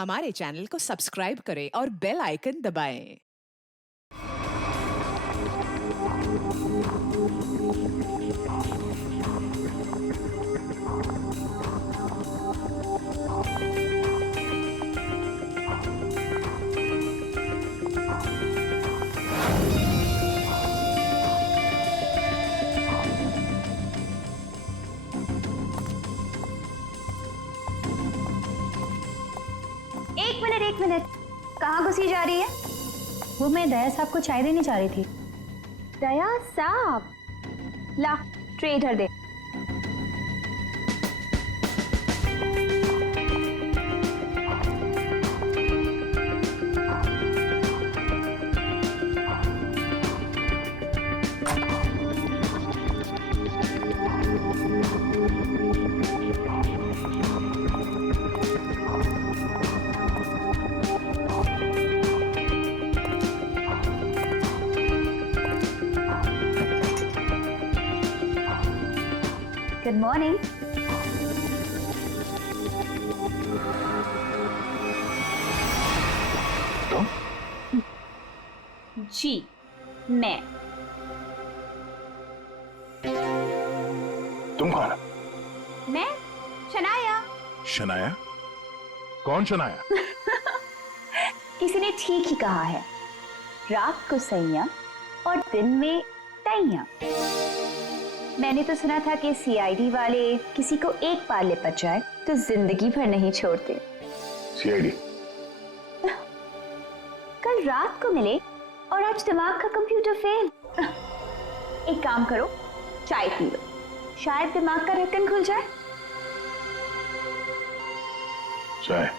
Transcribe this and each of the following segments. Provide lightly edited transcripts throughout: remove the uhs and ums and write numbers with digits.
हमारे चैनल को सब्सक्राइब करें और बेल आइकन दबाएं। एक मिनट, कहाँ घुसी जा रही है? वो मैं दया साहब को चाय देने जा रही थी। दया साहब, ला ट्रे इधर दे। Good morning. जी मैं। तुम कौन? मैं शनाया। शनाया? कौन शनाया? किसी ने ठीक ही कहा है, रात को सैया और दिन में तैया। मैंने तो सुना था कि सीआईडी वाले किसी को एक बार लिपट जाए तो जिंदगी भर नहीं छोड़ते। सीआईडी? कल रात को मिले और आज दिमाग का कंप्यूटर फेल। एक काम करो, चाय पी लो, शायद दिमाग का ढक्कन खुल जाए। चाय?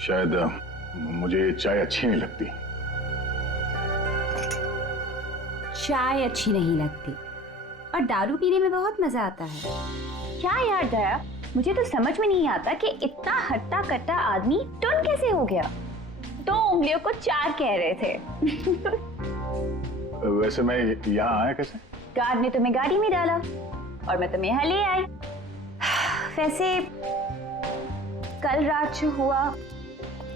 शायद मुझे चाय अच्छी नहीं लगती। चाय अच्छी नहीं लगती और दारू पीने में बहुत मजा आता है। क्या यार दया, मुझे तो समझ में नहीं आता कि इतना हट्टा कट्टा आदमी टुन कैसे हो गया। 2 उंगलियों को 4 कह रहे थे। वैसे मैं यहाँ आया कैसे? गार्ड ने तुम्हें गाड़ी में डाला और मैं तुम्हें यहाँ ले आई। वैसे कल रात जो हुआ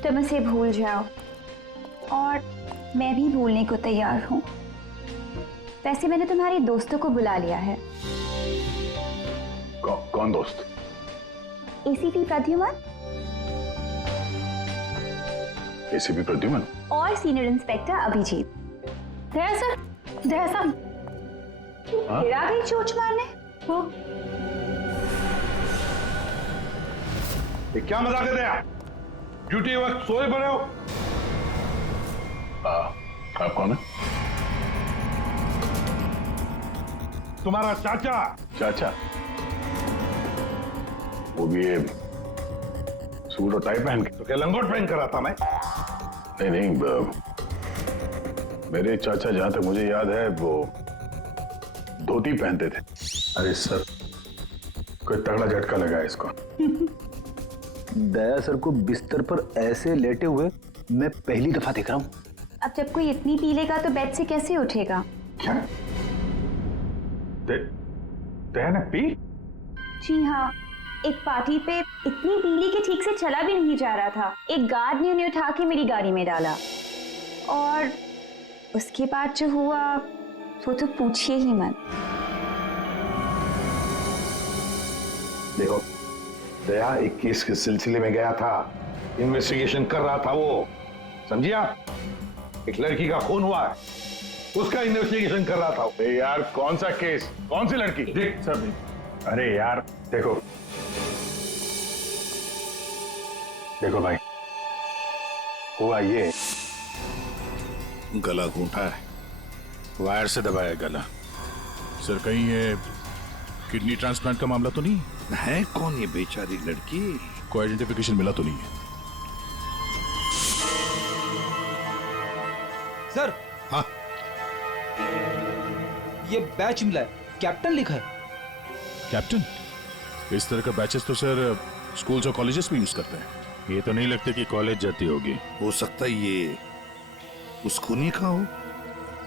तुम उसे भूल जाओ और मैं भी भूलने को तैयार हूँ। वैसे मैंने तुम्हारे दोस्तों को बुला लिया है। कौन दोस्त? एसीपी प्रद्युमन। एसीपी प्रद्युमन और सीनियर इंस्पेक्टर अभिजीत। दया सर, दया साहब। फिर आ गई चोट मारने। वो ये क्या मजाक है दया? ड्यूटी वक्त सोए पड़े हो? आप कौन है? तुम्हारा चाचा। चाचा? वो भी ये सूट और टाई पहन के? तो क्या लंगोट पहन कर आता मैं? नहीं, मेरे चाचा जहां तक मुझे याद है वो धोती पहनते थे। अरे सर, कोई तगड़ा झटका लगा है इसको। दया सर को बिस्तर पर ऐसे लेटे हुए मैं पहली दफा देख रहा हूँ। अब जब कोई इतनी पी लेगा तो बेड से कैसे उठेगा? क्या? दया ने पी? जी हाँ, एक पार्टी पे इतनी पी ली कि ठीक से चला भी नहीं जा रहा था। एक गार्ड ने उन्हें उठा के मेरी गाड़ी में डाला और उसके बाद जो हुआ वो तो पूछिए ही मत। देखो, दया एक केस के सिलसिले में गया था, इन्वेस्टिगेशन कर रहा था वो, समझिया? एक लड़की का खून हुआ है, उसका इन्वेस्टिगेशन कर रहा था। यार कौन सा केस, कौन सी लड़की? देख सर, अरे यार देखो भाई, हुआ ये, गला घूंटा है, वायर से दबाया गला। सर कहीं ये किडनी ट्रांसप्लांट का मामला तो नहीं है? कौन ये बेचारी लड़की? कोई आइडेंटिफिकेशन मिला तो नहीं है? सर। हाँ, ये बैच मिला है, कैप्टन लिखा है। कैप्टन? इस तरह का बैचेस तो सर स्कूल्स और कॉलेजेस में यूज करते हैं। ये तो नहीं लगता कि कॉलेज जाती होगी। हो सकता है ये उस खूनी का हो।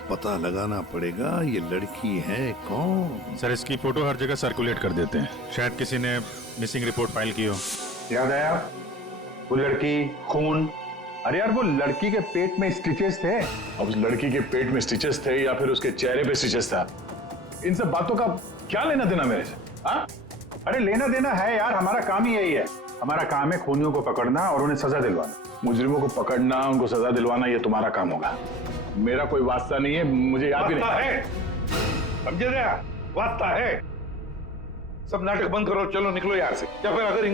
पता लगाना पड़ेगा ये लड़की है कौन। सर इसकी फोटो हर जगह सर्कुलेट कर देते हैं, शायद किसी ने मिसिंग रिपोर्ट फाइल की हो। याद आया वो लड़की, खून। अरे यार वो लड़की के पेट में स्टिचेस थे। अब उस लड़की के पेट में स्टिचेस थे या फिर उसके चेहरे पे स्टिचेस था, इन सब बातों का क्या लेना देना मेरे से? हाँ? अरे लेना देना है यार, हमारा काम ही यही है। हमारा काम है खूनियों को पकड़ना और उन्हें सजा दिलवाना। मुजरिमों को पकड़ना, उनको सजा दिलवाना, ये तुम्हारा काम होगा। मेरा कोई वास्ता नहीं है, मुझे याद भी नहीं है। समझे रहे? वास्ता है। सब नाटक बंद करो, चलो निकलो यहाँ से। या फिर अगर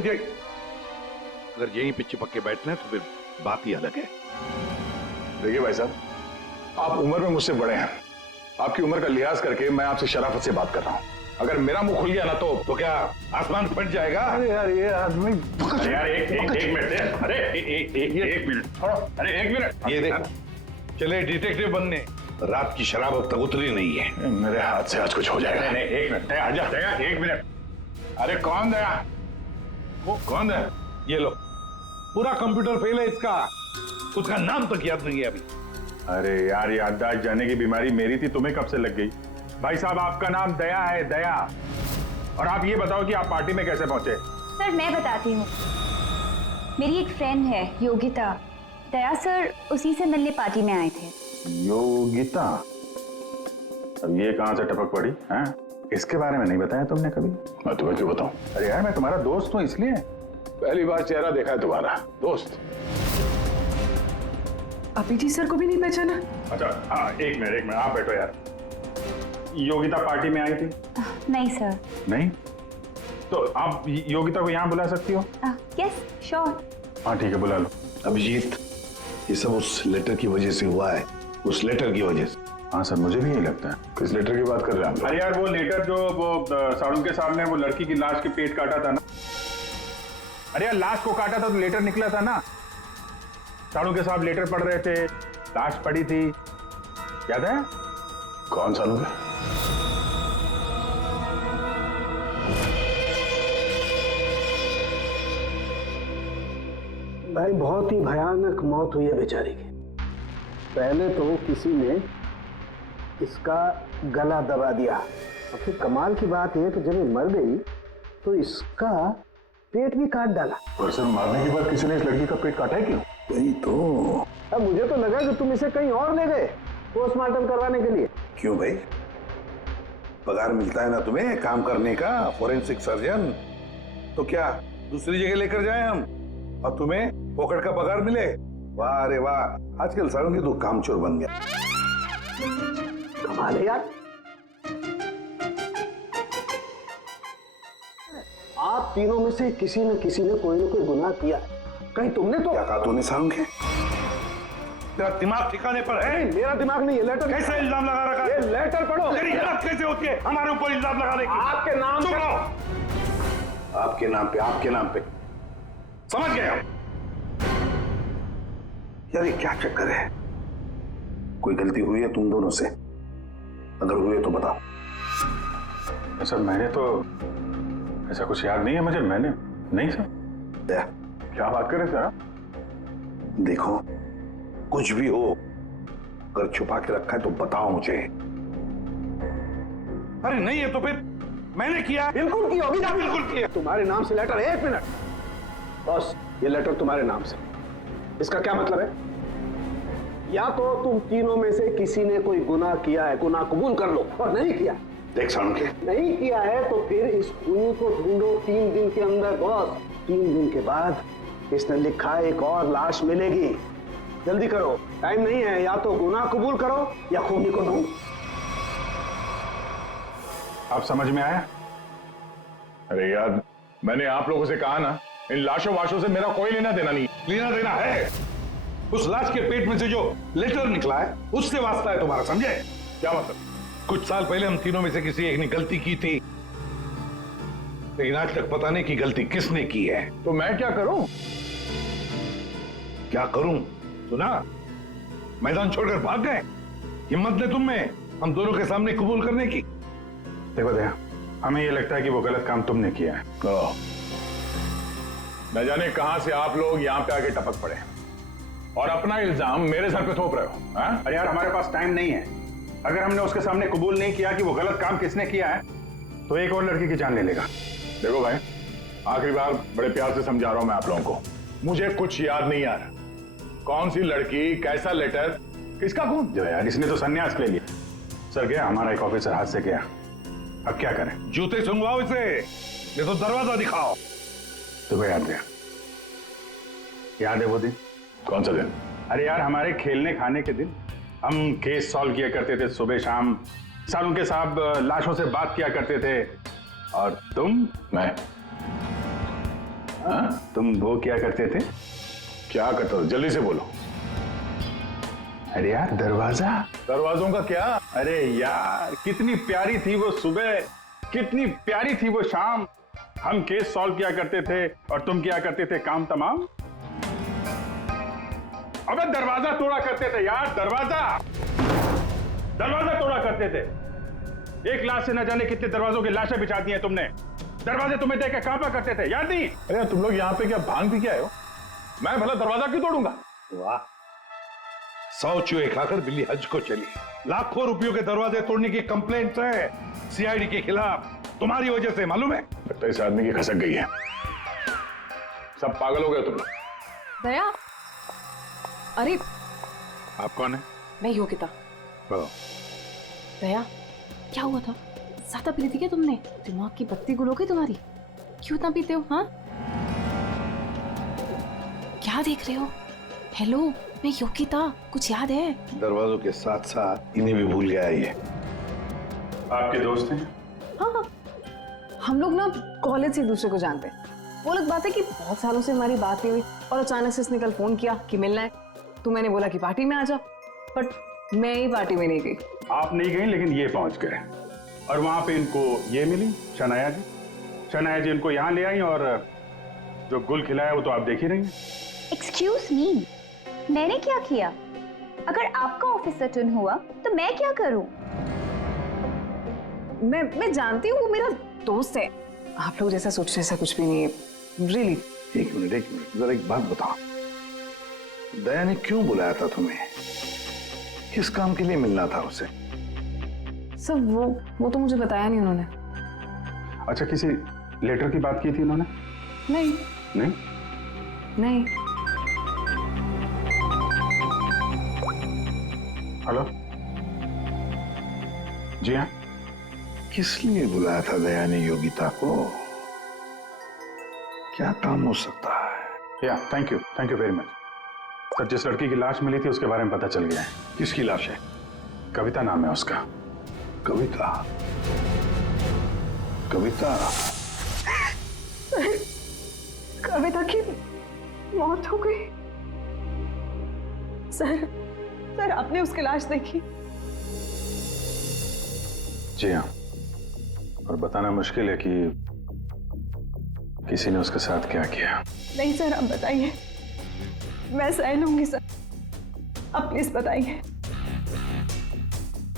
यहीं पे चिपक के बैठना है तो फिर बात ही अलग है। देखिए भाई साहब, आप उम्र में मुझसे बड़े हैं, आपकी उम्र का लिहाज करके मैं आपसे शराफत से बात कर रहा हूँ। अगर मेरा मुंह खुल गया ना तो क्या आसमान फट जाएगा? अरे यार ये आदमी, यार एक मिनट, अरे एक मिनट छोड़ो, अरे एक मिनट। ये देखो, चले डिटेक्टिव बनने, रात की शराब अब तक उतरी नहीं है। मेरे हाथ से आज कुछ हो जाएगा। नहीं एक मिनट, आजा दया, एक मिनट। अरे कौन दया? वो कौन है? ये लो, पूरा कंप्यूटर फेल है इसका, उसका नाम तक याद नहीं है अभी। अरे यार याददाश्त जाने की बीमारी मेरी थी, तुम्हें कब से लग गई? भाई साहब आपका नाम दया है, दया। और आप ये बताओ कि आप पार्टी में कैसे पहुंचे? सर मैं बताती हूँ, मेरी एक फ्रेंड है योगिता, दया सर उसी से मिलने पार्टी में आए थे। योगिता? अब ये कहां से टपक पड़ी हैं? इसके बारे में नहीं बताया तुमने कभी? मैं तुम्हें क्यों बताऊं? अरे यार मैं तुम्हारा दोस्त हूँ इसलिए। पहली बार चेहरा देखा है तुम्हारा दोस्त। अभिजीत सर को भी नहीं पहचाना? अच्छा हाँ, एक मिनट आप बैठो यार। योगिता पार्टी में आई थी? नहीं सर। नहीं? तो आप योगिता को यहाँ बुला सकती हो? Yes sure. हाँ ठीक है, बुला लो। अभिजीत, ये सब उस लेटर की वजह से हुआ है, उस लेटर की वजह से। हाँ सर, मुझे भी यही लगता है। किस लेटर की बात कर रहे हैं आप? अरे यार वो लेटर जो वो साड़ू के साहब ने वो लड़की की लाश के पेट काटा था ना। अरे यार लाश को काटा था तो लेटर निकला था ना। साड़ू के साहब लेटर पढ़ रहे थे, लाश पड़ी थी, याद है? कौन साड़ू के? भाई बहुत ही भयानक मौत हुई है बेचारी की। पहले तो किसी ने इसका गला दबा दिया और फिर कमाल की बात यह कि जब ये मर गई तो इसका पेट भी काट डाला। और सर मारने के बाद किसी ने इस लड़की का पेट काटा है क्यों? यही तो। अब मुझे तो लगा कि तुम इसे कहीं और ले गए पोस्टमार्टम करवाने के लिए। क्यों भाई, पगार मिलता है ना तुम्हें काम करने का, फोरेंसिक सर्जन। तो क्या दूसरी जगह लेकर जाए हम और तुम्हें फोकट का पगार मिले? वाह रे वाह, आजकल सारों की तो कामचोर बन गया। कमाल है यार। आप तीनों में से किसी न किसी ने कोई न कोई गुनाह किया है। कहीं तुमने तो क्या कहा तूने सारों के? तेरा दिमाग ठिकाने पर है? मेरा दिमाग नहीं है। लेटर कैसे इल्जाम लगा रखा है? ये लेटर पढ़ो। तेरी हिम्मत कैसे होती है हमारे ऊपर इल्जाम लगाने की? आपके नाम चुप पे। रहो। आपके नाम पे समझ गया यार, ये क्या चक्कर है? कोई गलती हुई है तुम दोनों से? अगर हुई है तो बताओ। सर मैंने तो ऐसा कुछ याद नहीं है मुझे। मैंने नहीं सर। क्या बात कर रहे सर? देखो कुछ भी हो, अगर छुपा के रखा है तो बताओ मुझे। अरे नहीं है तो फिर मैंने किया। बिल्कुल की होगी। बिल्कुल किया। तुम्हारे नाम से लेटर। एक मिनट बॉस, ये लेटर तुम्हारे नाम से। इसका क्या मतलब है? या तो तुम तीनों में से किसी ने कोई गुनाह किया है, गुनाह कबूल कर लो, और नहीं किया। देख साणुके, नहीं किया है तो फिर इस खूनी को ढूंढो 3 दिन के अंदर बॉस। 3 दिन के बाद इसने लिखा एक और लाश मिलेगी। जल्दी करो, टाइम नहीं है। या तो गुनाह कबूल करो या खूनी को ढूंढो। आप समझ में आया? अरे यार मैंने आप लोगों से कहा ना, इन लाशों वाशों से मेरा कोई लेना देना नहीं। लेना देना है। उस लाश के पेट में से जो लेटर निकला है उससे वास्ता है तुम्हारा, समझे? क्या मतलब? कुछ साल पहले हम तीनों में से किसी एक ने गलती की थी, लेकिन आज तक पता नहीं कि गलती किसने की है। तो मैं क्या करूं? क्या करूं? सुना, मैदान छोड़कर भाग गए। हिम्मत ने तुम में हम दोनों के सामने कबूल करने की। देखो दया, हमें ये लगता है कि वो गलत काम तुमने किया है। न जाने कहां से आप लोग यहां पे आके टपक पड़े और अपना इल्जाम मेरे सर पे थोप रहे हो। अरे यार हमारे पास टाइम नहीं है, अगर हमने उसके सामने कबूल नहीं किया कि वो गलत काम किसने किया है तो एक और लड़की की जान ले लेगा। देखो भाई, आखिरी बार बड़े प्यार से समझा रहा हूं मैं आप लोगों को, मुझे कुछ याद नहीं आ रहा। कौन सी लड़की, कैसा लेटर, किसका खून? जो यार, इसने तो संन्यास ले लिया। सर गया, हमारा एक ऑफिसर हाथ से गया, अब क्या करें? जूते सुंगवाओ इसे, ये तो दरवाजा दिखाओ। तुम्हें याद है? याद है वो दिन? कौन सा दिन? अरे यार, हमारे खेलने खाने के दिन हम केस सॉल्व किया करते थे सुबह शाम, सालुंके के साहब लाशों से बात किया करते थे, और तुम? मैं? तुम वो किया करते थे? क्या करता था? जल्दी से बोलो। अरे यार, दरवाजा। दरवाजों का क्या? अरे यार, कितनी प्यारी थी वो सुबह, कितनी प्यारी थी वो शाम। हम केस सॉल्व किया करते थे और तुम किया करते थे काम तमाम। अबे दरवाजा तोड़ा करते थे यार, दरवाजा तोड़ा करते थे। एक लाश से न जाने कितने दरवाजों की लाशें बिछा दी हैं तुमने। दरवाजे तुम्हें देख के कांपा करते थे, याद नहीं? अरे तुम लोग यहाँ पे क्या भांग पी के आए हो? मैं भला दरवाजा क्यों तोड़ूंगा? वाह, 100 चूहे खाकर बिल्ली हज को चली। लाखों रुपयों के दरवाजे तोड़ने की कंप्लेंट है सीआईडी के खिलाफ, तुम्हारी वजह से, मालूम है? लगता है इस आदमी की खसक गई है। सब पागल हो गए तुम लोग। दया, अरे आप कौन है? मैं योगिता। बताओ। दया, क्या हुआ था? ज्यादा पी थी क्या तुमने? दिमाग की बत्ती गुल हो गई तुम्हारी? क्यों इतना पीते हो? हाँ, क्या देख रहे हो? हेलो, मैं योगिता, कुछ याद है? दरवाजों के साथ साथ इन्हें भी भूल गया ये। आपके दोस्त हैं? हाँ, हम लोग ना कॉलेज से एक दूसरे को जानते हैं। वो अलग बात है कि बहुत सालों से हमारी बात नहीं हुई और अचानक से इसने कल फोन किया कि मिलना है, तो मैंने बोला कि पार्टी में आ जा, बट मैं ही पार्टी में नहीं गई। आप नहीं गई, लेकिन ये पहुंच गए और वहां पे इनको ये मिली, शनाया जी। शनाया जी इनको यहाँ ले आई और जो गुल खिलाया वो तो आप देख ही रही हैं। एक्सक्यूज मी, मैंने क्या किया? अगर आपका ऑफिसर टर्न हुआ तो मैं क्या करूं? मैं जानती हूँ वो मेरा दोस्त है। आप लोग जैसा सोच रहे ऐसा कुछ भी नहीं है, रियली। एक मिनट, जरा एक बात बताओ, दया ने क्यों बुलाया था तुम्हें? किस काम के लिए मिलना था उसे? सर वो तो मुझे बताया नहीं उन्होंने। अच्छा, किसी लेटर की बात की थी उन्होंने? नहीं नहीं? नहीं। हेलो, जी हाँ। किस लिए बुलाया था दया ने योगिता को? क्या काम हो सकता है? या thank you very much sir. जिस लड़की की लाश मिली थी उसके बारे में पता चल गया है। किसकी लाश है? कविता नाम है उसका। कविता? कविता की मौत हो गई। सर आपने उसकी लाश देखी? जी हाँ, और बताना मुश्किल है कि किसी ने उसके साथ क्या किया। नहीं सर, आप बताइए, मैं सह लूंगी सर, आप प्लीज बताइए।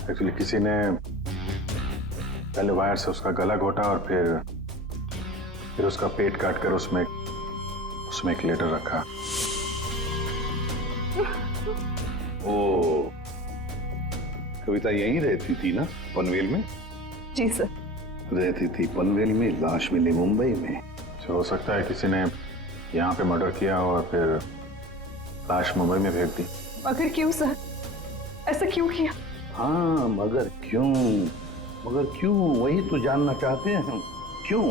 एक्चुअली किसी ने पहले वायर से उसका गला घोटा और फिर उसका पेट काट कर उसमें एक लेटर रखा। ओ, कविता यहीं रहती थी ना, पनवेल में? जी सर। रहती थी पनवेल में, लाश मिली मुंबई में। हो सकता है किसी ने यहाँ पे मर्डर किया और फिर लाश मुंबई में फेंक दी। मगर क्यों सर? ऐसा क्यों किया? हाँ, मगर क्यों वही तो जानना चाहते हैं हम। क्यों?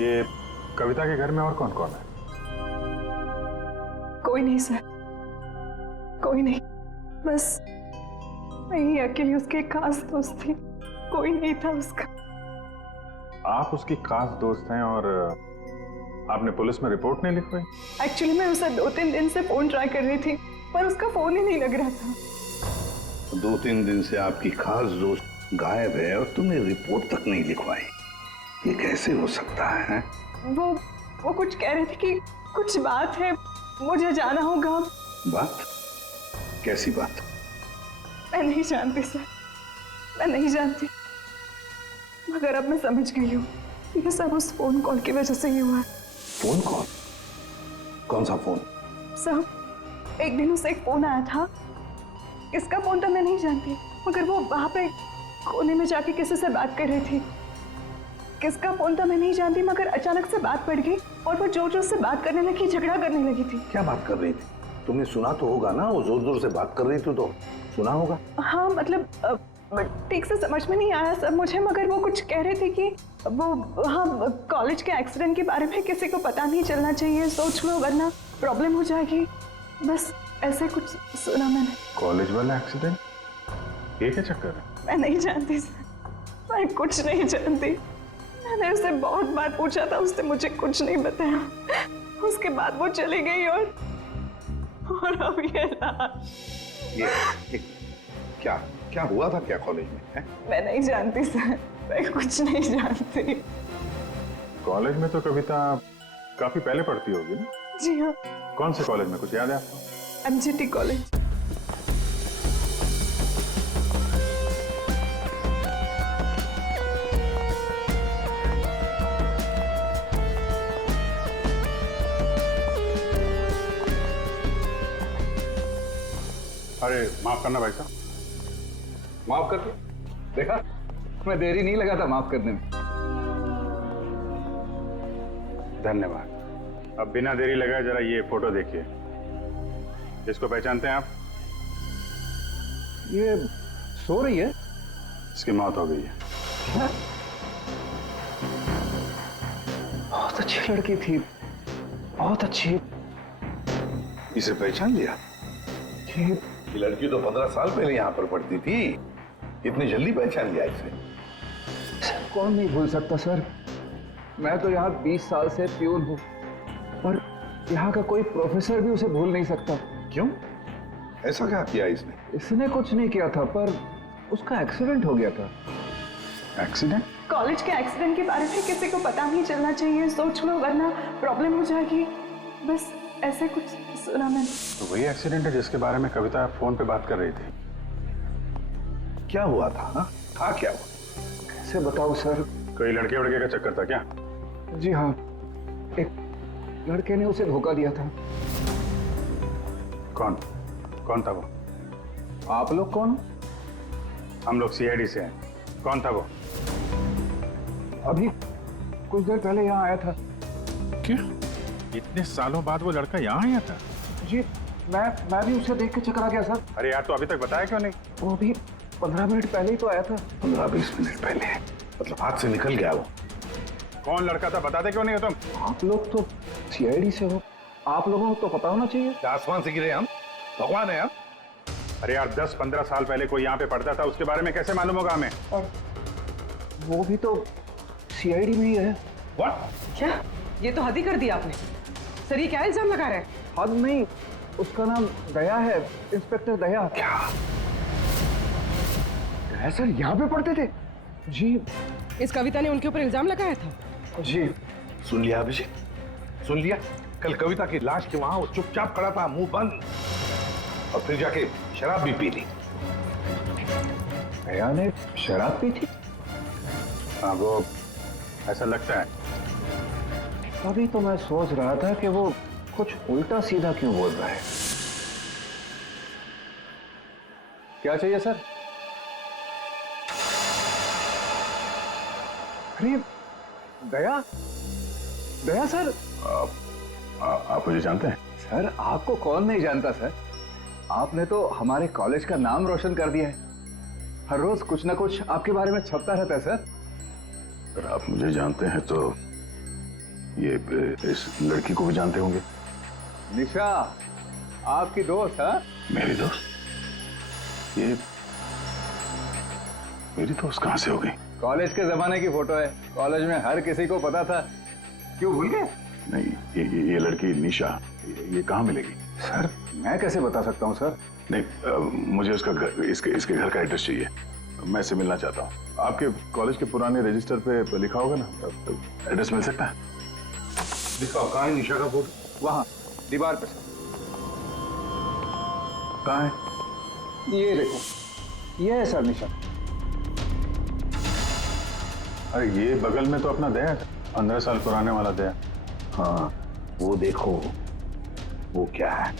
ये कविता के घर में और कौन कौन है? कोई नहीं सर, कोई नहीं, बस मैं ही अकेली उसके खास दोस्त थी, कोई नहीं था उसका। आप उसकी खास दोस्त हैं और आपने पुलिस में रिपोर्ट नहीं लिखवाई? एक्चुअली मैं उसे 2-3 दिन से फोन ट्राई कर रही थी पर उसका फोन ही नहीं लग रहा था। 2-3 दिन से आपकी खास दोस्त गायब है और तुमने रिपोर्ट तक नहीं लिखवाई, ये कैसे हो सकता है? वो कुछ कह रहे थे कि कुछ बात है, मुझे जाना होगा। बात? कैसी बात? मैं नहीं जानती सर, मैं नहीं जानती, मगर अब मैं समझ गई हूँ ये सब उस फोन कॉल की वजह से ही हुआ है। Phone call? कौन सा फोन? सर, एक दिन उसे एक फोन आया था, किसका फोन था मैं नहीं जानती, मगर वो वहां पे कोने में जाके किसी से बात कर रही थी। किसका फोन था मैं नहीं जानती, मगर अचानक से बात बढ़ गई और वो जोर जोर से बात करने लगी, झगड़ा करने लगी थी। क्या बात कर रही थी? तुमने सुना तो होगा ना, वो जोर जोर से बात कर रही थी तो सुना होगा। हाँ मतलब ठीक से समझ में नहीं आया सब मुझे, मगर वो कुछ कह रहे थे कि वो हाँ कॉलेज के एक्सीडेंट के बारे में किसी को पता नहीं चलना चाहिए, सोच लो वरना प्रॉब्लम हो जाएगी। बस ऐसे कुछ सुना मैंने। कॉलेज वाला एक्सीडेंट? ये क्या चक्कर है? मैं नहीं जानती सर, मैं कुछ नहीं जानती। मैंने उसे बहुत बार पूछा था, उसने मुझे कुछ नहीं बताया। उसके बाद वो चली गई और अब ये क्या क्या हुआ था क्या कॉलेज में है? मैं नहीं जानती सर, मैं कुछ नहीं जानती। कॉलेज में तो कविता काफी पहले पढ़ती होगी ना? जी हाँ। कौन से कॉलेज में, कुछ याद है आपको? MGT college. अरे माफ करना भाई साहब। माफ कर दो। देखा, मैं देरी नहीं लगा था माफ करने में। धन्यवाद। अब बिना देरी लगाए जरा ये फोटो देखिए। इसको पहचानते हैं आप? ये सो रही है। इसकी मौत हो गई है। क्या? बहुत अच्छी लड़की थी, बहुत अच्छी। इसे पहचान लिया? ये लड़की तो 15 साल पहले यहाँ पर पढ़ती थी, इतनी जल्दी पहचान लिया इसे? कौन नहीं भूल सकता सर, मैं तो यहाँ 20 साल से प्यून हूँ और यहाँ का कोई प्रोफेसर भी उसे भूल नहीं सकता। क्यों? ऐसा क्या किया इसने? इसने कुछ नहीं किया था, पर उसका एक्सीडेंट हो गया था। एक्सीडेंट? कॉलेज के एक्सीडेंट के बारे में किसी को पता नहीं चलना चाहिए, सोच लो वरना प्रॉब्लम हो जाएगी। बस ऐसे कुछ सुना मैंने। तो वही एक्सीडेंट है जिसके बारे में कविता फोन पे बात कर रही थी। क्या हुआ था? हाँ? था क्या हुआ? कैसे बताऊं सर? कोई लड़के वड़के का चक्कर था क्या? जी हाँ, एक लड़के ने उसे धोखा दिया था। कौन था वो? आप लोग कौन? हम लोग CID से हैं। कौन था वो? अभी कुछ देर पहले यहाँ आया था। क्या? इतने सालों बाद वो लड़का यहाँ आया था? जी, मैं भी उसे देख के चकरा गया सर। अरे यार, तो अभी तक बताया क्यों नहीं? वो अभी 15 मिनट पहले ही तो आया था। 15-20 मिनट पहले? मतलब हाथ से निकल गया वो। कौन लड़का था बताते क्यों नहीं हो तुम? आप लोग तो CID से हो, आप लोगों को तो पता होना चाहिए। आसमान से गिरे हम? भगवान है हम? अरे यार, 10-15 साल पहले कोई यहाँ पे पढ़ता था, उसके बारे में कैसे मालूम होगा हमें? और वो भी तो CID में ही है। What? क्या? ये तो हद ही कर दिया आपने। सर ये क्या इल्जाम लगा रहे हैं? हद नहीं, उसका नाम दया है, इंस्पेक्टर दया। क्या? दया सर यहाँ पे पढ़ते थे? जी। इस कविता ने उनके ऊपर इल्जाम लगाया था? जी। सुन लिया अभिषेक, सुन लिया? कल कविता की लाश के वहां वो चुपचाप खड़ा था, मुंह बंद, और फिर जाके शराब भी पी ली। दया ने शराब पी थी? हाँ, वो ऐसा लगता है। अभी तो मैं सोच रहा था कि वो कुछ उल्टा सीधा क्यों बोल रहा है। क्या चाहिए सर? अरे दया, दया सर। आप मुझे जानते हैं? सर आपको कौन नहीं जानता सर, आपने तो हमारे कॉलेज का नाम रोशन कर दिया है। हर रोज कुछ ना कुछ आपके बारे में छपता रहता है सर। अगर आप मुझे जानते हैं तो ये इस लड़की को भी जानते होंगे। निशा आपकी दोस्त है? मेरी दोस्त? ये मेरी दोस्त कहां से हो गई? कॉलेज के जमाने की फोटो है, कॉलेज में हर किसी को पता था। क्यों भूल गए? नहीं, ये लड़की निशा, ये कहाँ मिलेगी? सर मैं कैसे बता सकता हूँ सर? नहीं, मुझे उसका घर, इसके घर का एड्रेस चाहिए। मैं इससे मिलना चाहता हूँ। आपके कॉलेज के पुराने रजिस्टर पे लिखा होगा ना, एड्रेस मिल सकता है? दिखाओ, कहाँ है निशा का फोटो? वहाँ दीवार पे सर। कहाँ है? ये देखो, ये है सर निशा। अरे ये बगल में तो अपना दया है, 15 साल पुराने वाला दया। हाँ, वो देखो, वो क्या है?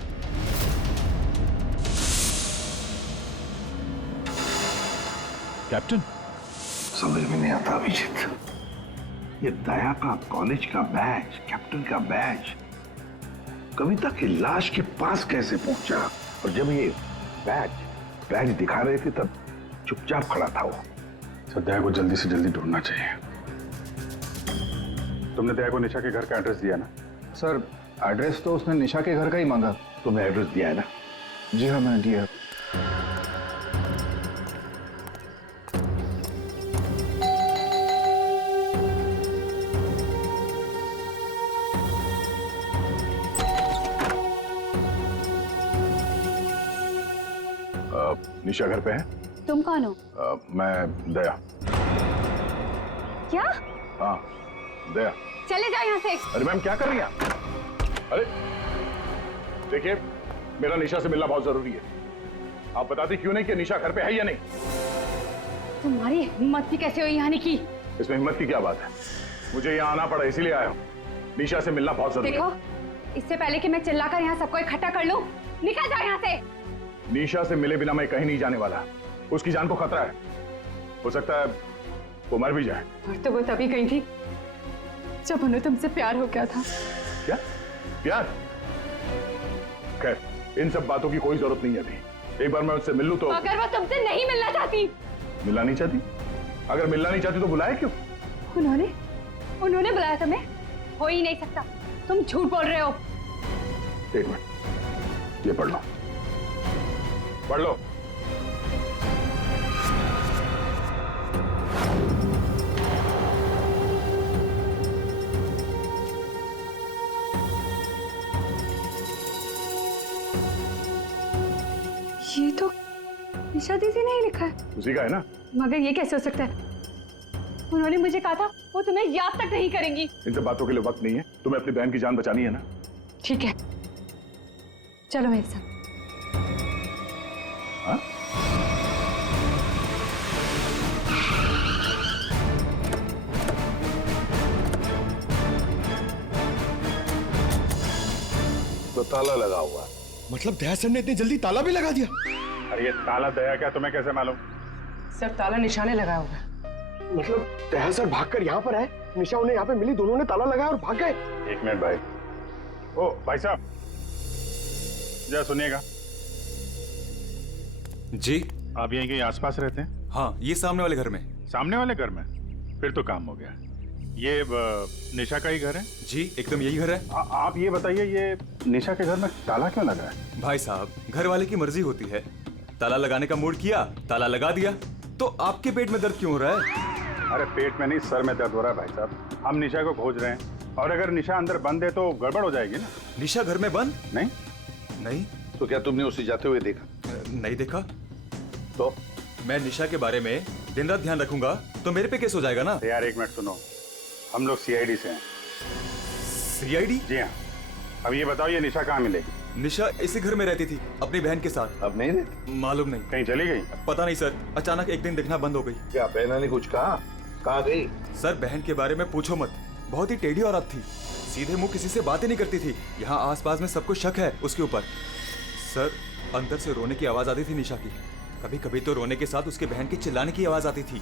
कैप्टन, समझ में नहीं आता अभिजीत, ये दया का कॉलेज का बैच, कैप्टन का बैच कविता की लाश के पास कैसे पहुंचा? और जब ये बैच दिखा रहे थे तब चुपचाप खड़ा था वो। सर, दया को जल्दी से जल्दी ढूंढना चाहिए। तुमने दया को निशा के घर का एड्रेस दिया ना? सर एड्रेस तो उसने निशा के घर का ही मांगा। तुमने एड्रेस दिया है ना? जी हाँ, मैंने दिया। निशा घर पे है? तुम कौन हो? मैं दया। क्या? हाँ, दया। चले जाओ यहाँ से। अरे मैम, क्या कर रही हैं आप? अरे देखिए, मेरा निशा से मिलना बहुत जरूरी है। आप बताती क्यों नहीं कि निशा घर पे है या नहीं? तुम्हारी हिम्मत भी कैसे हुई आने की? इसमें हिम्मत की क्या बात है? मुझे यहाँ आना पड़ा, इसीलिए आया हूँ। निशा से मिलना बहुत जरूरी है। देखो, इससे पहले कि मैं चिल्लाकर यहाँ सबको इकट्ठा कर लूं, निकल जाओ यहाँ से। निशा से मिले बिना मैं कहीं नहीं जाने वाला। उसकी जान को खतरा है, हो सकता है वो मर भी जाए। और तो वो तभी गई थी जब उन्हें तुमसे प्यार हो गया था। क्या प्यार? खैर, इन सब बातों की कोई जरूरत नहीं है अभी। एक बार मैं उससे मिल लूं तो। अगर वो तुमसे नहीं मिलना चाहती? मिलना नहीं चाहती? अगर मिलना नहीं चाहती तो बुलाया क्यों? उन्होंने बुलाया तुम्हें? हो ही नहीं सकता, तुम झूठ बोल रहे हो। एक मिनट, ये पढ़ लो, पढ़ लो। ये तो निशा दीदी ने ही लिखा है। उसी का है ना? मगर ये कैसे हो सकता है? उन्होंने मुझे कहा था वो तुम्हें याद तक नहीं करेंगी। इन सब बातों के लिए वक्त नहीं है। तुम्हें अपनी बहन की जान बचानी है ना? ठीक है, चलो मेरे साथ। हाँ? तो ताला लगा हुआ है। मतलब दया सर ने इतनी जल्दी ताला भी लगा दिया? अरे ये ताला दया क्या, तुम्हें कैसे मालूम? सर, ताला निशाने लगाया होगा। मतलब दया सर भागकर यहाँ पर आए, निशा उन्हें यहाँ पे मिली, दोनों ने ताला लगाया और भाग गए। एक मिनट भाई। ओ भाई साहब, जरा सुनिएगा। जी, आप यहीं कहीं आसपास रहते हैं? हाँ, ये सामने वाले घर में। सामने वाले घर में? फिर तो काम हो गया। ये निशा का ही घर है? जी, एकदम यही घर है। आप ये बताइए, ये निशा के घर में ताला क्यों लगा है? भाई साहब, घर वाले की मर्जी होती है। ताला लगाने का मूड किया, ताला लगा दिया। तो आपके पेट में दर्द क्यों हो रहा है? अरे पेट में नहीं, सर में दर्द हो रहा है भाई साहब। हम निशा को खोज रहे हैं और अगर निशा अंदर बंद है तो गड़बड़ हो जाएगी ना। निशा घर में बंद? नहीं। नहीं? तो क्या तुमने उसे जाते हुए देखा? नहीं देखा। तो मैं निशा के बारे में दिन रात ध्यान रखूंगा तो मेरे पे केस हो जाएगा ना। यार एक मिनट सुनो, हम लोग सीआईडी से हैं। सीआईडी? जी हाँ। अब ये बताओ, ये निशा कहाँ मिलेगी? निशा इसी घर में रहती थी अपनी बहन के साथ। अब नहीं रहती? मालूम नहीं, कहीं चली गई? पता नहीं सर, अचानक एक दिन दिखना बंद हो गई। क्या बहना ने कुछ कहा? कहाँ गई? सर, बहन के बारे में पूछो मत, बहुत ही टेढ़ी औरत थी। सीधे मुंह किसी से बातें नहीं करती थी। यहाँ आसपास में सबको शक है उसके ऊपर। सर, अंदर से रोने की आवाज आती थी निशा की। कभी कभी तो रोने के साथ उसके बहन की चिल्लाने की आवाज आती थी।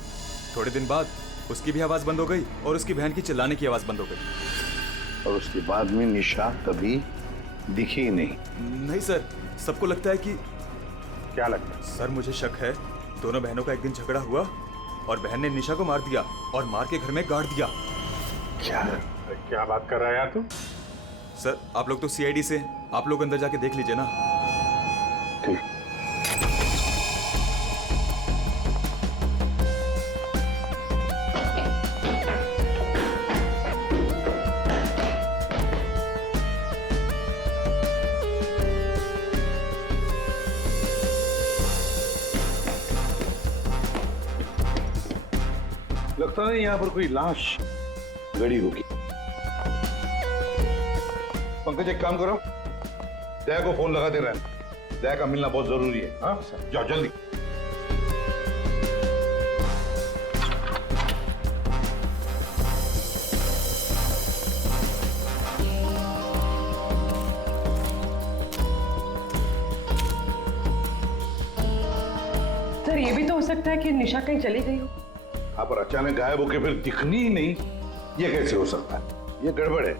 थोड़े दिन बाद उसकी भी आवाज बंद हो गई और उसकी बहन की चिल्लाने की आवाज बंद हो गई। और उसके बाद में निशा कभी दिखी ही नहीं? नहीं सर, सबको लगता है कि। क्या लगता है? सर, मुझे शक है दोनों बहनों का एक दिन झगड़ा हुआ और बहन ने निशा को मार दिया और मार के घर में गाड़ दिया। क्या बात कर रहा है यार तू? सर, आप लोग तो सीआईडी से, आप लोग अंदर जाके देख लीजिए ना। ठीक। लगता नहीं यहाँ पर कोई लाश गड़ी होगी। पंकज, एक काम करो, दया को फोन लगा दे रहे हैं। दया का मिलना बहुत जरूरी है। हाँ जाओ जल्दी। सर, ये भी तो हो सकता सकता है कि निशा कहीं चली गई हो। हाँ, पर अचानक गायब होके फिर दिखनी ही नहीं, ये कैसे हो सकता है? ये गड़बड़ है।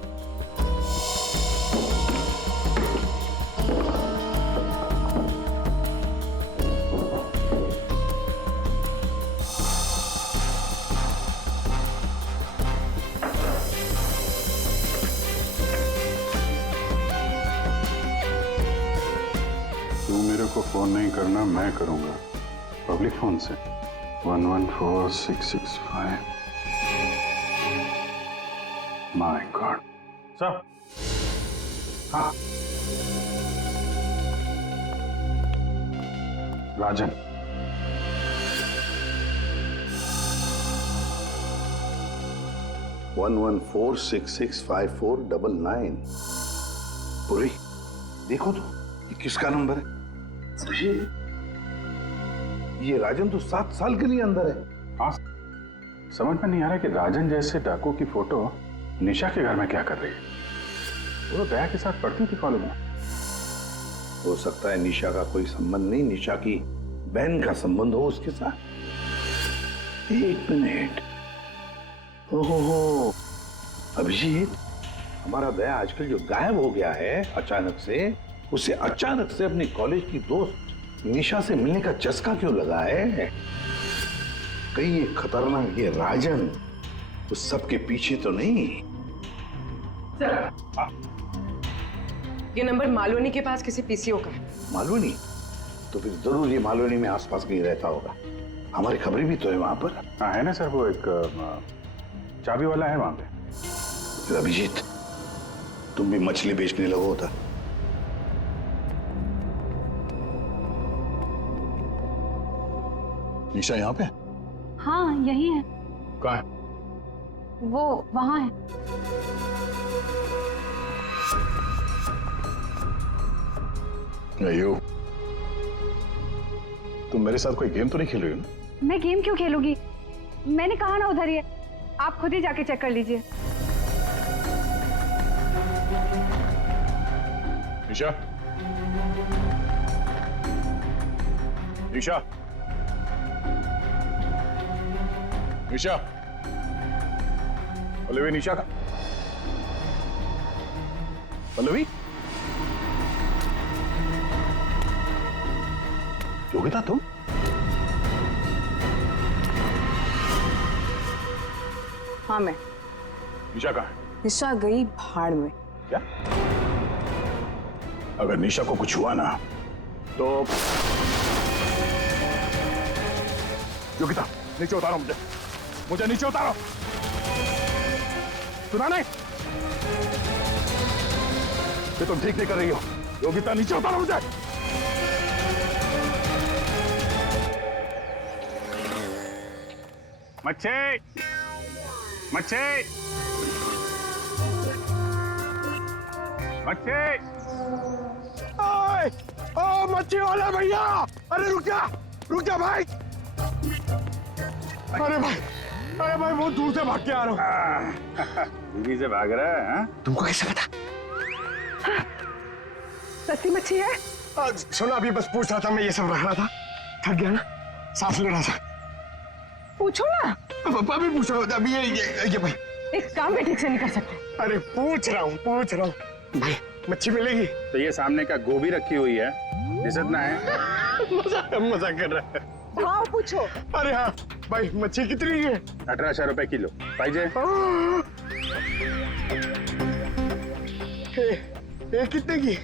तू मेरे को फोन नहीं करना, मैं करूंगा पब्लिक फोन से। 114665। My God. सर। हाँ, राजन। वन 114665499। पूरी देखो तो, ये किसका नंबर है? ये राजन तो 7 साल के लिए अंदर है। हाँ, समझ में नहीं आ रहा कि राजन जैसे डाकू की फोटो निशा के घर में क्या कर रही है। वो तो दया के साथ पढ़ती थी कॉलेज में। हो सकता है निशा का कोई संबंध नहीं, निशा की बहन का संबंध हो उसके साथ। 1 मिनट। ओहो, अभिजीत, हमारा दया आजकल जो गायब हो गया है अचानक से, उसे अचानक से अपनी कॉलेज की दोस्त निशा से मिलने का चस्का क्यों लगा है? कहीं ये खतरनाक ये राजन उस सब के पीछे तो नहीं? ये नंबर मालवनी के पास किसी पीसीओ का है। मालवनी? तो फिर जरूर ये मालवनी में आसपास कहीं रहता होगा। हमारी खबरें भी तो है वहां पर। हाँ है ना सर, वो एक चाबी वाला है वहां पे। फिर अभिजीत, तुम भी मछली बेचने लगो होता। निशा यहाँ पे? हाँ यही है। कहाँ है? वो वहाँ है। यो, तुम मेरे साथ कोई गेम तो नहीं खेल रही हो ना? मैं गेम क्यों खेलूंगी? मैंने कहा ना उधर ही है, आप खुद ही जाके चेक कर लीजिए। निशा, निशा, निशा, पल्लवी, निशा का पल्लवी, योगिता तुम? हाँ मैं। निशा कहाँ है? निशा गई भाड़ में। क्या? अगर निशा को कुछ हुआ ना तो योगिता, नीचे उतारो मुझे नीचे उतारो। सुना नहीं? ये तुम ठीक नहीं कर रही हो। योगिता, नीचे उतारो मुझे। मच्छी, मच्छी, मच्छी। ओ मच्छी वाला भैया, अरे रुक जा भाई। अरे भाई बहुत दूर से भाग के आ रहा हूँ। बीवी से भाग रहा है? हाँ? तुमको कैसे पता? सस्ती मच्छी है? सुना, अभी बस पूछ रहा था, मैं ये सब रख रहा था, थक गया ना, सांस ले रहा था। पूछो ना। अभी पूछ रहा हूँ, अभी ये भाई एक काम भी ठीक से नहीं कर सकते। अरे पूछ रहा हूँ भाई, मच्छी मिलेगी? तो ये सामने का गोभी रखी हुई है, इज्जत ना है। मजाक कर रहा है। भाव पूछो। अरे हाँ भाई, मच्छी कितनी है? 1800 रुपए किलो। पाइजे? ये कितने की?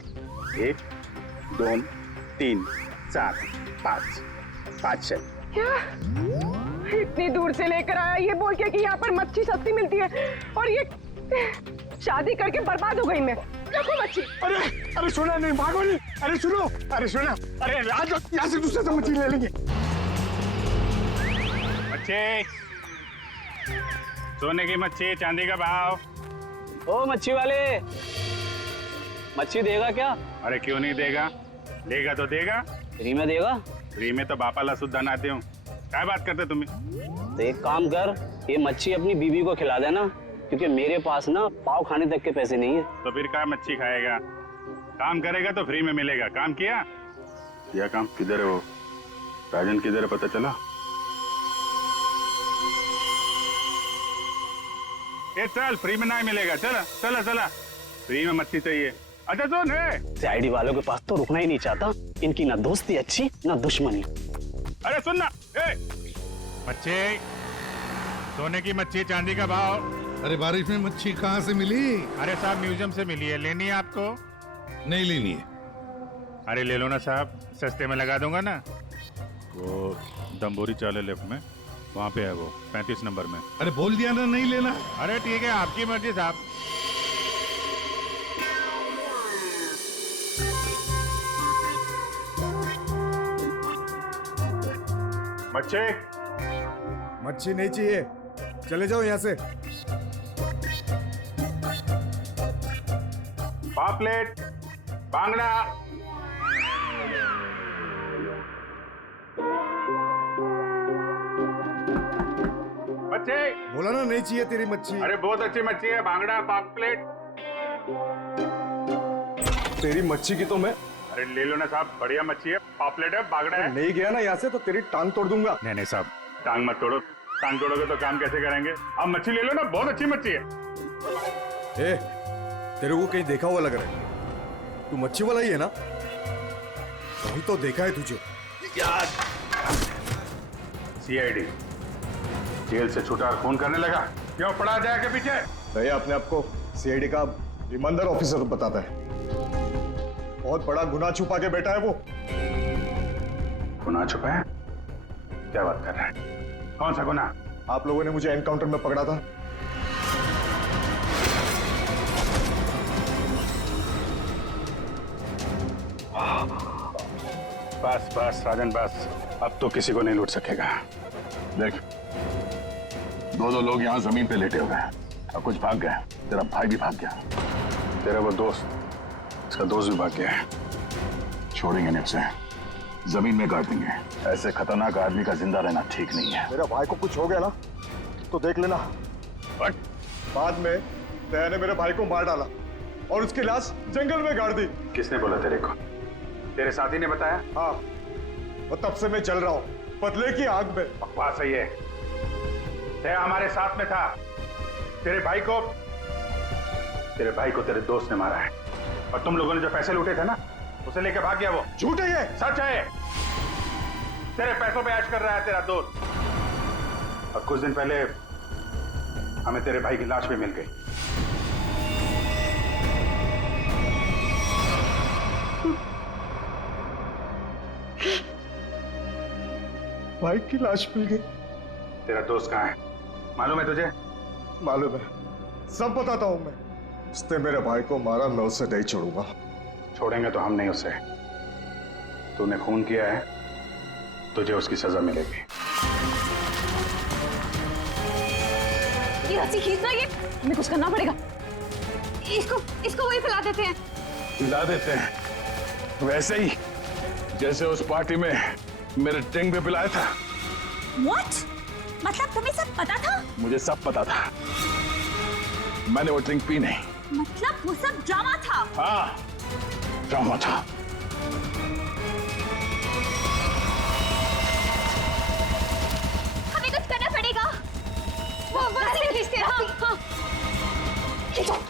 1, 2, 3, 4, 5, 500। क्या? इतनी दूर से लेकर आया ये बोल के कि यहाँ पर मच्छी सस्ती मिलती है, और ये शादी करके बर्बाद हो गई मैं। देखो मच्छी। अरे सुना नहीं, भागो नहीं। अरे सुनो, अरे सुना, अरे आज यहाँ से दूसरे से मच्छी ले लेंगे। मच्छी, सोने की मच्छी, चांदी का भाव। ओ मच्छी वाले, मच्छी देगा क्या? अरे क्यों नहीं देगा, लेगा तो देगा। फ्री में देगा? फ्री में तो बापा ला शुद्ध आते हो। क्या बात करते तुम्हें? तो एक काम कर, ये मच्छी अपनी बीवी को खिला देना, क्योंकि मेरे पास ना पाव खाने तक के पैसे नहीं है। तो फिर क्या मच्छी खाएगा? काम करेगा तो फ्री में मिलेगा। काम किया? काम किधर है? वो राजन किधर है पता चला? ये चल, फ्री में नहीं मिलेगा। चला चला चला, फ्री में मच्छी चाहिए। अच्छा सुन, है सीआईडी वालों के पास तो रुकना ही नहीं चाहता। इनकी ना दोस्ती अच्छी ना दुश्मनी। अरे सुन ना, मच्छी, सोने की मच्छी, चांदी का भाव। अरे बारिश में मच्छी कहाँ से मिली? अरे साहब, म्यूजियम से मिली है, लेनी है आपको? नहीं लेनी है। अरे ले लो ना साहब, सस्ते में लगा दूंगा ना। वो दम्बोरी चाले लेफ्ट में, वहाँ पे है वो, 35 नंबर में। अरे बोल दिया ना नहीं लेना। अरे ठीक है, आपकी मर्जी साहब। मच्छी मच्छी नहीं चाहिए, चले जाओ यहाँ से। पापलेट, बांगड़ा। मच्छी बोला ना नहीं चाहिए तेरी मच्छी। अरे बहुत अच्छी मच्छी है, बांगड़ा, पापलेट। तेरी मच्छी की तो मैं अरे ले लो ना साहब, बढ़िया मच्छी है, पापलेट है, बांगड़ा है। नहीं गया ना यहाँ से तो तेरी टांग तोड़ दूंगा। नहीं नहीं साहब, टांग मत तोड़ो। टांग तोड़ोगे तो काम कैसे करेंगे? आप मच्छी ले लो ना, बहुत अच्छी मच्छी है। ए, तेरे को कहीं देखा हुआ लग रहा है। तू मच्छी वाला ही है ना? कहीं तो देखा है तुझे। सीआईडी जेल से छूटा और खून करने लगा, क्यों पड़ा जाए के पीछे? भैया अपने आप को सीआईडी का ईमानदार ऑफिसर बताता है। बहुत बड़ा गुनाह छुपा के बैठा है वो। गुनाह छुपा है? क्या बात कर रहा है? कौन सा गुनाह? आप लोगों ने मुझे एनकाउंटर में पकड़ा था। बस बस राजन बस, अब तो किसी को नहीं लूट सकेगा। देख, दो लोग यहाँ जमीन पे लेटे हुए हैं और कुछ भाग गए। तेरा भाई भी भाग गया। तेरा वो दोस्त, इसका दोस्त भी भाग गया है। छोड़ेंगे नहीं उसे, जमीन में गाड़ देंगे। ऐसे खतरनाक आदमी का जिंदा रहना ठीक नहीं है। मेरा भाई को कुछ हो गया ना तो देख लेना। बट बाद में दया ने मेरे भाई को मार डाला और उसकी लाश जंगल में गाड़ दी। किसने बोला तेरे को? तेरे साथी ने बताया? हाँ, वो तब से मैं चल रहा हूँ बदले की आग में। बकवास है ये। दया हमारे साथ में था। तेरे भाई को तेरे दोस्त ने मारा है, और तुम लोगों ने जो पैसे लूटे थे ना, उसे लेके भाग गया वो। झूठ है ये। सच है। तेरे पैसों पे ऐश कर रहा है तेरा दोस्त। और कुछ दिन पहले हमें तेरे भाई की लाश भी मिल गई। भाई की लाश मिल गई। तेरा दोस्त कहाँ है मालूम है तुझे? मालूम है, सब बताता हूं मैं। उसने मेरे भाई को मारा, मैं उसे नहीं छोड़ूंगा। छोड़ेंगे तो हम नहीं उसे। तूने खून किया है, तुझे उसकी सजा मिलेगी। ये रस्सी खींचना, ये हमें कुछ करना पड़ेगा। इसको वही फैला देते हैं। मिला देते हैं, वैसे ही जैसे उस पार्टी में मेरे टिंग पे पिलाया था। What? मतलब तुम्हें सब पता था? मुझे सब पता था, मैंने वो ड्रिंक पी नहीं। मतलब वो सब ड्रामा था? हाँ, ड्रामा था। हमें कुछ करना पड़ेगा। वो खींचते हैं। हाँ। खींचो।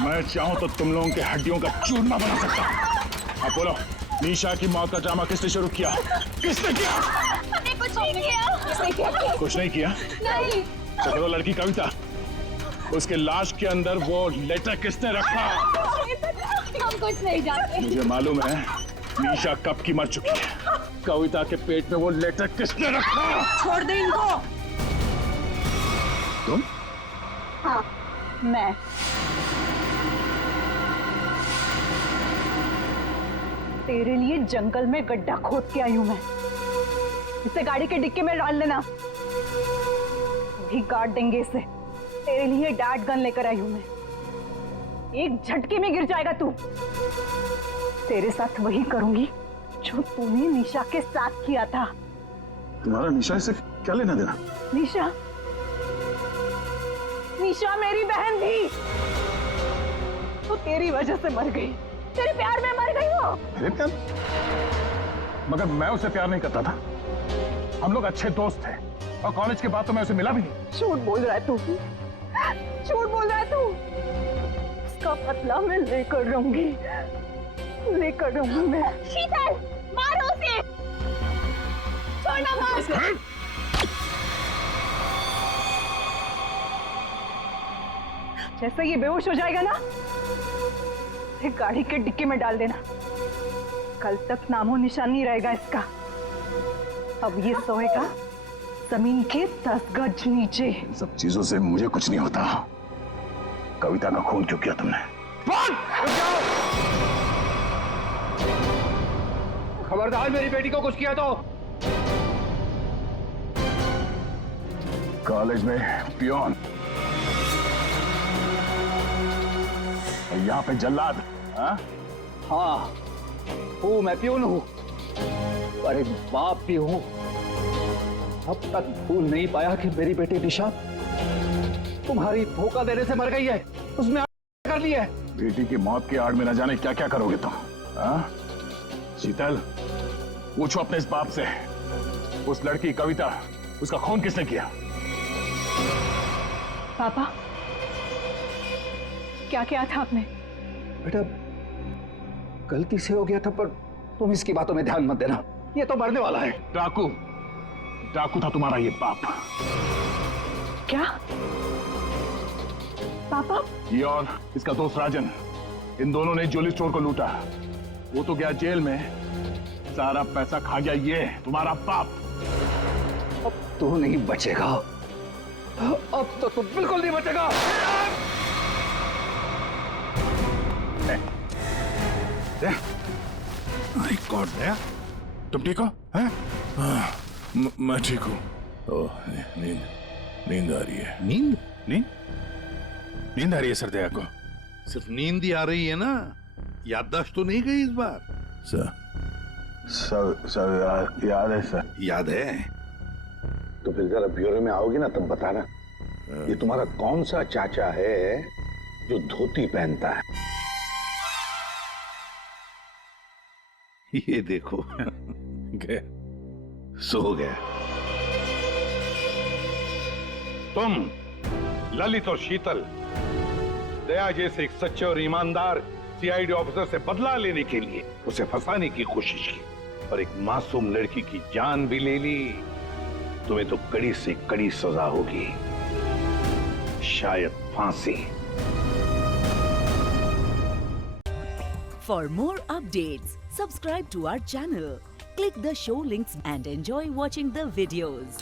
मैं चाहूं तो तुम लोगों के हड्डियों का चूरमा बना सकता हूं। अब बोलो, निशा की मौत का ड्रामा किसने शुरू किया? किसने किया? हमने कुछ नहीं किया। कुछ नहीं किया? नहीं। तो वो लड़की कविता, उसके लाश के अंदर वो लेटर किसने रखा? हम कुछ नहीं जानते। मुझे मालूम है निशा कब की मर चुकी है। कविता के पेट में वो लेटर किसने रखा? छोड़ दे इनको। तुम? हाँ, मैं। तेरे लिए जंगल में गड्ढा खोद के आई हूं मैं। इसे गाड़ी के डिक्की में डाल देना, भी काट देंगे इसे। तेरे लिए डैड गन लेकर आई हूं मैं। एक झटके में गिर जाएगा तू। तेरे साथ वही करूंगी जो तूने निशा के साथ किया था। तुम्हारा निशा से क्या लेना देना? निशा, निशा मेरी बहन थी, वो तेरी वजह से मर गई। तेरे प्यार में मर गई वो। मेरे प्यार? मगर मैं उसे प्यार नहीं करता था। हम लोग अच्छे दोस्त थे और कॉलेज के बाद तो मैं उसे मिला भी नहीं। झूठ बोल रहा है तू, झूठ बोल रहा है तू। उसका बदला मैं लेकर रहूंगी, लेकर रहूंगी मैं। शीतल, मारो उसे, छोड़ना मार। जैसे ये बेहोश हो जाएगा ना, इसे गाड़ी के डिक्की में डाल देना। कल तक नामो निशान नहीं रहेगा इसका। अब ये सोएगा जमीन के 10 गज नीचे। इन सब चीजों से मुझे कुछ नहीं होता। कविता का खून क्यों किया तुमने? खबरदार मेरी बेटी को कुछ किया तो। कॉलेज में पियोन, यहाँ पे जल्लाद। हाँ, हूँ मैं पियोन हूँ, पर एक बाप भी हूँ। अब तक भूल नहीं पाया कि मेरी बेटी निशा तुम्हारी धोखा देने से मर गई है। उसमें कर लिया है। बेटी की मौत की आड़ में न जाने क्या क्या करोगे तुम। शीतल, पूछो अपने इस बाप से, उस लड़की कविता, उसका खून किसने किया? पापा, क्या किया था आपने? बेटा, गलती से हो गया था, पर तुम इसकी बातों में ध्यान मत देना। ये तो मरने वाला है। डाकू, डाकू था तुम्हारा ये बाप। क्या पापा? ये और इसका दोस्त राजन, इन दोनों ने ज्वेलरी स्टोर को लूटा। वो तो गया जेल में, सारा पैसा खा गया ये तुम्हारा बाप। अब तू नहीं बचेगा, अब तो तू बिल्कुल नहीं बचेगा। माय गॉड, दया, तुम ठीक हो? हैं? मैं ठीक हूँ। ओह, नींद आ रही है। नींद? नींद आ रही है सर दया को। सिर्फ नींद ही आ रही है ना? याददाश्त तो नहीं गई इस बार? सर याद है सर। याद है? तो फिर जरा ब्यूरो में आओगे ना, तब बताना ये तुम्हारा कौन सा चाचा है जो धोती पहनता है। ये देखो गया, सो गया। तुम ललित और शीतल दया जैसे एक सच्चे और ईमानदार सीआईडी ऑफिसर से बदला लेने के लिए उसे फंसाने की कोशिश की और एक मासूम लड़की की जान भी ले ली। तुम्हें तो कड़ी से कड़ी सजा होगी, शायद फांसी। For more updates, subscribe to our channel, click the show links and enjoy watching the videos.